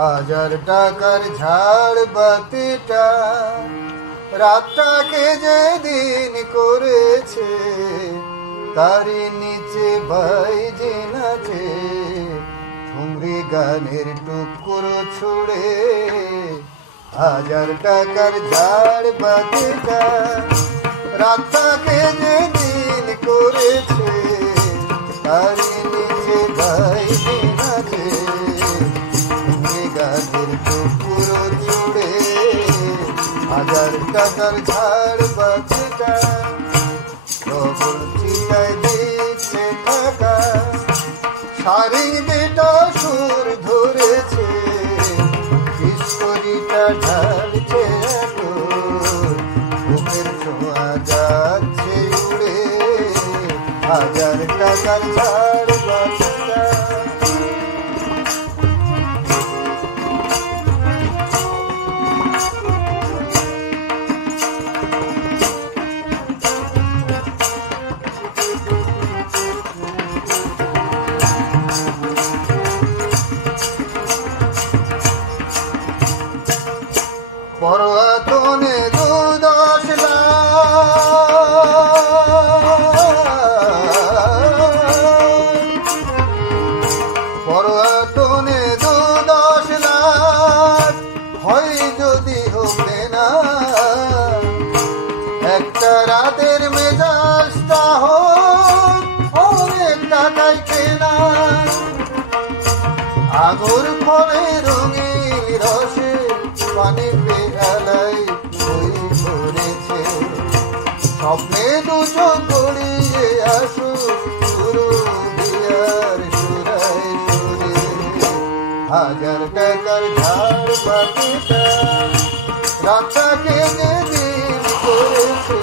হাজার টাকার ঝাড় বাতিটা রাতটাকে যেদিন করেছে, তারই নিচে বাইজে নাচে ঠুমরি গানের টুকরো ছুড়ে। হাজার টাকার ঝাড় বাতিটা রাতটাকে যেদিন করেছে, তারই নিচে বাইজে নাচে গানের টুকরো ছুড়ে। হাজার টাকার ঝাড় বাতিটা ডবল চিতায় দিচ্ছে টাকা, সারি বেটা সুর ধরেছে, বিস্ফোরিটা ঢালছে বুকের ছোঁয়া যাচ্ছে উড়ে। হাজার টাকার ঝাড় বাতিটা পরতনে 10 পরতনে 10 লাখ হয় যদি হবে না, একটা রাতের মেজাজটা হোক অনেক টাকায় কেনা। আঙুর ফলে রঙিন রসে পানি পেয়ালাই বই ভরেছে, স্বপ্নে দুটো গড়িয়ে আসু শুরু বিয়ার সুরায় সুরে। হাজার টাকার ঝাড় বাতিটা রাতটাকে যেদিন করেছে,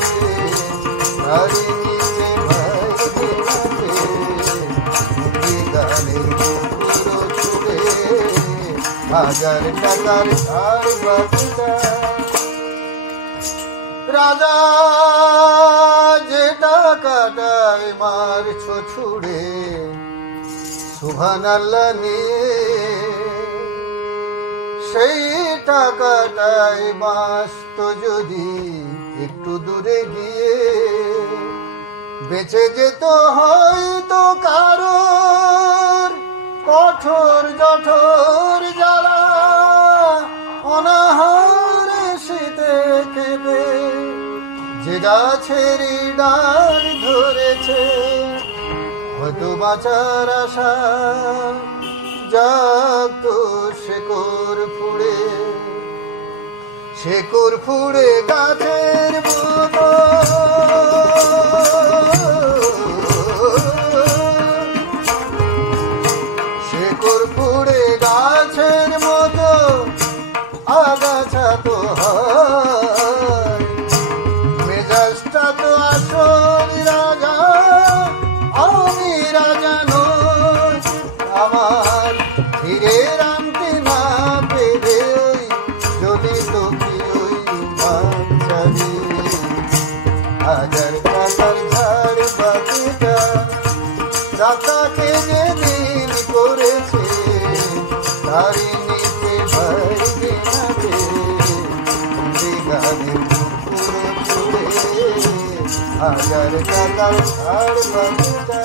তারই নিচে ভাইজে নাচে ঠুমরি গানের টুকরো ছুড়ে। হাজার টাকার ঝাড় বাতিটা রাজা যে টাকাটায় মারছ ছুড়ে, সুবহানাল্লাহ নিয়ে সেই টাকাটায় বাঁচত যদি একটু দূরে গিয়ে, বেঁচে যেত হয়তো কারোর কঠোর জঠোর জ্বালা, অনাহারে শীতে কেঁপে যে গাছের ডাল ধরেছে, হয়তো বাঁচার আশা জাগত শেকড় ফুড়ে গাছের মতো। শেকড় ফুড়ে গাছের মতো আগাছা তো হয়, মেজাজটা তো আসল রাজা, আমি রাজা নই। আমার ধীরে রামতে না পেরে ওই জ্বলিত কি ওই বাচ্চারি। হাজার টাকার ঝাড় বাতিটা রাতাকে যেদিন করেছে, তারই নিচে ভাইজে নাচে গানের টুকরো ছুড়ে। হাজার টাকার ঝাড় বাতিটা